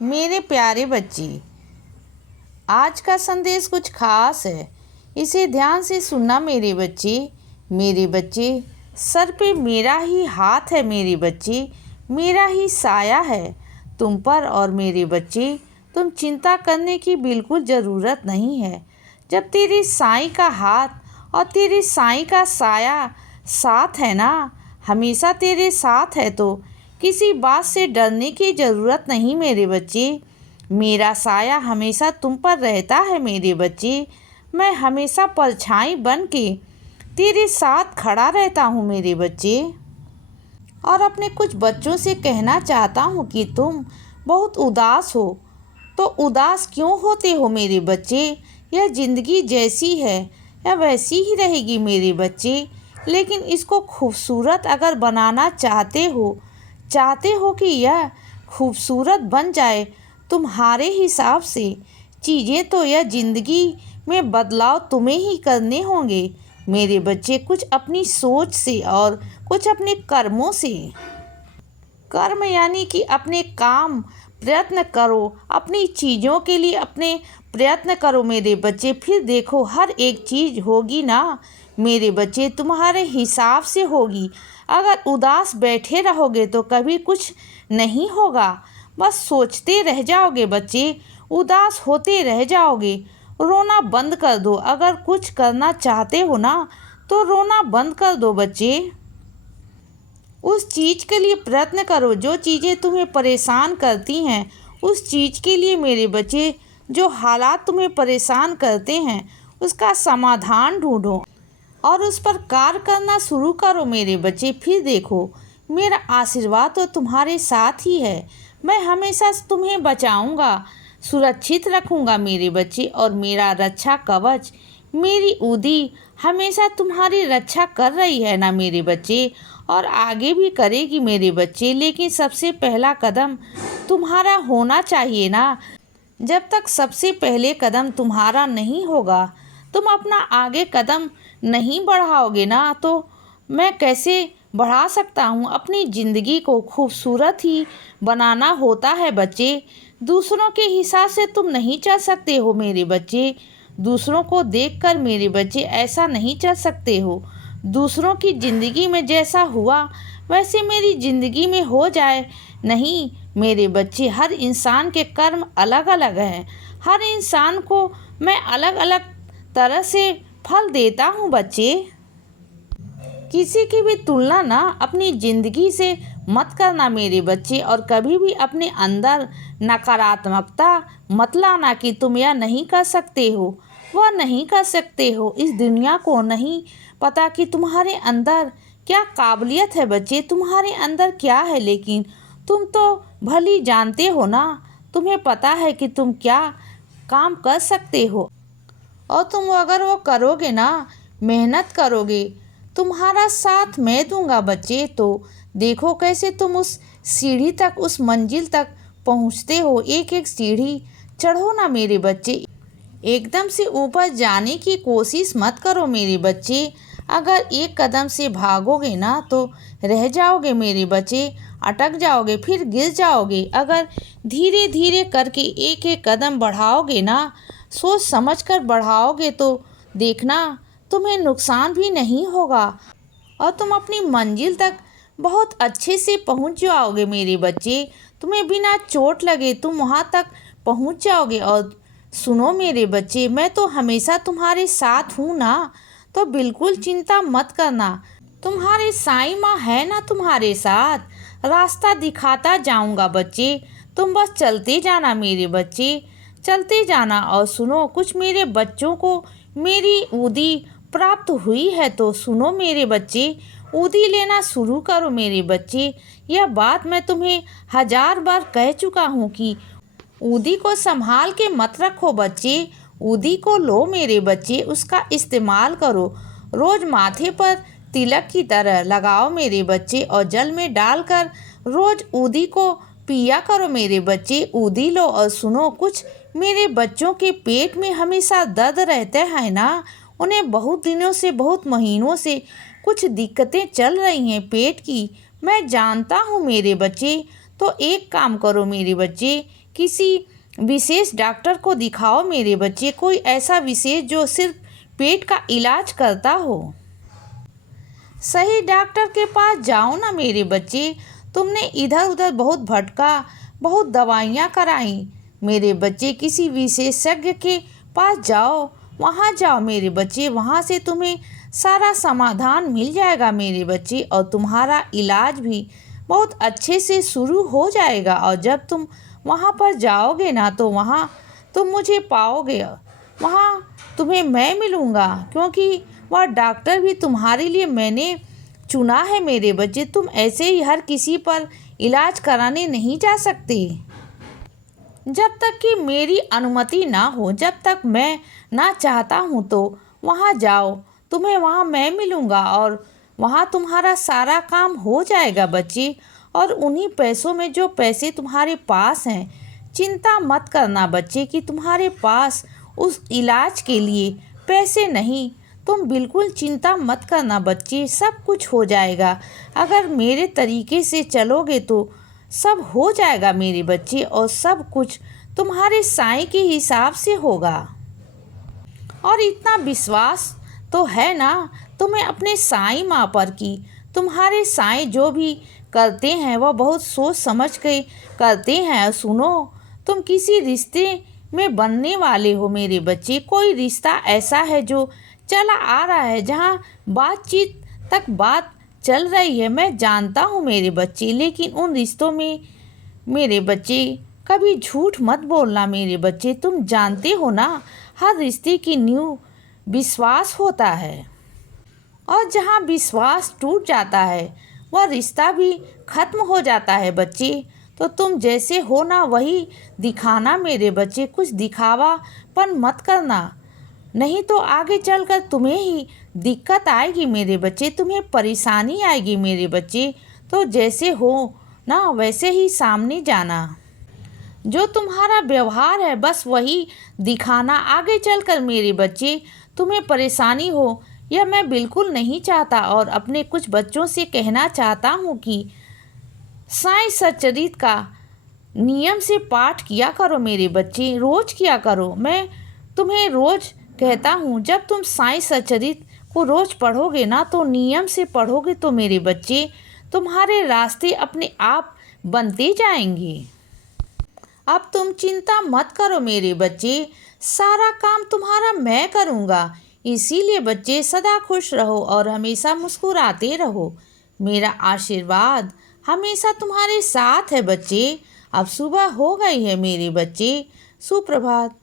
मेरे प्यारे बच्चे, आज का संदेश कुछ खास है। इसे ध्यान से सुनना मेरे बच्चे। मेरे बच्चे, सर पे मेरा ही हाथ है मेरे बच्चे, मेरा ही साया है तुम पर। और मेरे बच्चे, तुम चिंता करने की बिल्कुल ज़रूरत नहीं है। जब तेरे साईं का हाथ और तेरे साईं का साया साथ है ना, हमेशा तेरे साथ है, तो किसी बात से डरने की ज़रूरत नहीं मेरे बच्चे। मेरा साया हमेशा तुम पर रहता है मेरे बच्चे। मैं हमेशा परछाई बन के तेरे साथ खड़ा रहता हूँ मेरे बच्चे। और अपने कुछ बच्चों से कहना चाहता हूँ कि तुम बहुत उदास हो, तो उदास क्यों होते हो मेरे बच्चे? यह ज़िंदगी जैसी है या वैसी ही रहेगी मेरे बच्चे, लेकिन इसको खूबसूरत अगर बनाना चाहते हो कि यह खूबसूरत बन जाए तुम्हारे हिसाब से, चीज़ें तो यह ज़िंदगी में बदलाव तुम्हें ही करने होंगे मेरे बच्चे। कुछ अपनी सोच से और कुछ अपने कर्मों से। कर्म यानी कि अपने काम प्रयत्न करो, अपनी चीज़ों के लिए अपने प्रयत्न करो मेरे बच्चे। फिर देखो हर एक चीज़ होगी ना मेरे बच्चे, तुम्हारे हिसाब से होगी। अगर उदास बैठे रहोगे तो कभी कुछ नहीं होगा, बस सोचते रह जाओगे बच्चे, उदास होते रह जाओगे। रोना बंद कर दो। अगर कुछ करना चाहते हो ना, तो रोना बंद कर दो बच्चे। उस चीज़ के लिए प्रयत्न करो जो चीज़ें तुम्हें परेशान करती हैं। उस चीज़ के लिए मेरे बच्चे, जो हालात तुम्हें परेशान करते हैं, उसका समाधान ढूंढो और उस पर कार्य करना शुरू करो मेरे बच्चे। फिर देखो मेरा आशीर्वाद तो तुम्हारे साथ ही है। मैं हमेशा तुम्हें बचाऊंगा, सुरक्षित रखूंगा मेरे बच्चे। और मेरा रक्षा कवच, मेरी ऊदी हमेशा तुम्हारी रक्षा कर रही है ना मेरे बच्चे, और आगे भी करेगी मेरे बच्चे। लेकिन सबसे पहला कदम तुम्हारा होना चाहिए ना। जब तक सबसे पहले कदम तुम्हारा नहीं होगा, तुम अपना आगे कदम नहीं बढ़ाओगे ना, तो मैं कैसे बढ़ा सकता हूँ? अपनी ज़िंदगी को खूबसूरत ही बनाना होता है बच्चे। दूसरों के हिसाब से तुम नहीं चल सकते हो मेरे बच्चे। दूसरों को देखकर मेरे बच्चे ऐसा नहीं चल सकते हो। दूसरों की ज़िंदगी में जैसा हुआ वैसे मेरी ज़िंदगी में हो जाए नहीं मेरे बच्चे। हर इंसान के कर्म अलग अलग हैं। हर इंसान को मैं अलग अलग तरह से फल देता हूँ बच्चे। किसी की भी तुलना ना अपनी ज़िंदगी से मत करना मेरे बच्चे। और कभी भी अपने अंदर नकारात्मकता मत लाना कि तुम यह नहीं कर सकते हो, वह नहीं कर सकते हो। इस दुनिया को नहीं पता कि तुम्हारे अंदर क्या काबिलियत है बच्चे, तुम्हारे अंदर क्या है। लेकिन तुम तो भली जानते हो ना, तुम्हें पता है कि तुम क्या काम कर सकते हो। और तुम अगर वो करोगे ना, मेहनत करोगे, तुम्हारा साथ मैं दूंगा बच्चे। तो देखो कैसे तुम उस सीढ़ी तक, उस मंजिल तक पहुंचते हो। एक एक सीढ़ी चढ़ो ना मेरे बच्चे। एकदम से ऊपर जाने की कोशिश मत करो मेरे बच्चे। अगर एक कदम से भागोगे ना तो रह जाओगे मेरे बच्चे, अटक जाओगे, फिर गिर जाओगे। अगर धीरे धीरे करके एक एक कदम बढ़ाओगे ना, सोच समझ कर बढ़ाओगे, तो देखना तुम्हें नुकसान भी नहीं होगा और तुम अपनी मंजिल तक बहुत अच्छे से पहुंच जाओगे मेरे बच्चे। तुम्हें बिना चोट लगे तुम वहां तक पहुंच जाओगे। और सुनो मेरे बच्चे, मैं तो हमेशा तुम्हारे साथ हूँ ना, तो बिल्कुल चिंता मत करना। तुम्हारे साईं माँ है ना तुम्हारे साथ, रास्ता दिखाता जाऊंगा बच्चे। तुम बस चलते जाना मेरे बच्चे, चलते जाना। और सुनो, कुछ मेरे बच्चों को मेरी ऊदी प्राप्त हुई है, तो सुनो मेरे बच्चे, ऊदी लेना शुरू करो मेरे बच्चे। यह बात मैं तुम्हें 1000 बार कह चुका हूँ कि ऊदी को संभाल के मत रखो बच्चे। ऊदी को लो मेरे बच्चे, उसका इस्तेमाल करो। रोज माथे पर तिलक की तरह लगाओ मेरे बच्चे, और जल में डालकर रोज ऊदी को पिया करो मेरे बच्चे। ऊदी लो। और सुनो, कुछ मेरे बच्चों के पेट में हमेशा दर्द रहते हैं ना, उन्हें बहुत दिनों से, बहुत महीनों से कुछ दिक्कतें चल रही हैं पेट की, मैं जानता हूँ मेरे बच्चे। तो एक काम करो मेरे बच्चे, किसी विशेष डॉक्टर को दिखाओ मेरे बच्चे, कोई ऐसा विशेष जो सिर्फ पेट का इलाज करता हो। सही डॉक्टर के पास जाओ ना मेरे बच्चे। तुमने इधर उधर बहुत भटका, बहुत दवाइयाँ कराई मेरे बच्चे। किसी विशेषज्ञ के पास जाओ, वहाँ जाओ मेरे बच्चे, वहाँ से तुम्हें सारा समाधान मिल जाएगा मेरे बच्चे, और तुम्हारा इलाज भी बहुत अच्छे से शुरू हो जाएगा। और जब तुम वहाँ पर जाओगे ना तो वहाँ तुम मुझे पाओगे, वहाँ तुम्हें मैं मिलूँगा, क्योंकि वह डॉक्टर भी तुम्हारे लिए मैंने चुना है मेरे बच्चे। तुम ऐसे ही हर किसी पर इलाज कराने नहीं जा सकते। जब तक कि मेरी अनुमति ना हो, जब तक मैं ना चाहता हूँ तो वहाँ जाओ, तुम्हें वहाँ मैं मिलूँगा और वहाँ तुम्हारा सारा काम हो जाएगा बच्चे। और उन्हीं पैसों में, जो पैसे तुम्हारे पास हैं, चिंता मत करना बच्चे कि तुम्हारे पास उस इलाज के लिए पैसे नहीं। तुम बिल्कुल चिंता मत करना बच्चे, सब कुछ हो जाएगा। अगर मेरे तरीके से चलोगे तो सब हो जाएगा मेरे बच्चे, और सब कुछ तुम्हारे साईं के हिसाब से होगा। और इतना विश्वास तो है ना तुम्हें अपने साईं माँ पर कि तुम्हारे साईं जो भी करते हैं वह बहुत सोच समझ के करते हैं। सुनो, तुम किसी रिश्ते में बनने वाले हो मेरे बच्चे। कोई रिश्ता ऐसा है जो चला आ रहा है, जहाँ बातचीत तक बात चल रही है, मैं जानता हूँ मेरे बच्चे। लेकिन उन रिश्तों में मेरे बच्चे कभी झूठ मत बोलना मेरे बच्चे। तुम जानते हो ना, हर रिश्ते की नींव विश्वास होता है, और जहाँ विश्वास टूट जाता है वह रिश्ता भी खत्म हो जाता है बच्चे। तो तुम जैसे हो ना वही दिखाना मेरे बच्चे, कुछ दिखावापन मत करना, नहीं तो आगे चलकर तुम्हें ही दिक्कत आएगी मेरे बच्चे, तुम्हें परेशानी आएगी मेरे बच्चे। तो जैसे हो ना वैसे ही सामने जाना, जो तुम्हारा व्यवहार है बस वही दिखाना। आगे चलकर मेरे बच्चे तुम्हें परेशानी हो, यह मैं बिल्कुल नहीं चाहता। और अपने कुछ बच्चों से कहना चाहता हूँ कि साईं सच्चरित का नियम से पाठ किया करो मेरे बच्चे, रोज़ किया करो। मैं तुम्हें रोज़ कहता हूँ, जब तुम साईं सच्चरित को रोज़ पढ़ोगे ना, तो नियम से पढ़ोगे, तो मेरे बच्चे तुम्हारे रास्ते अपने आप बनते जाएंगे। अब तुम चिंता मत करो मेरे बच्चे, सारा काम तुम्हारा मैं करूँगा। इसीलिए बच्चे सदा खुश रहो और हमेशा मुस्कुराते रहो। मेरा आशीर्वाद हमेशा तुम्हारे साथ है बच्चे। अब सुबह हो गई है मेरे बच्चे, सुप्रभात।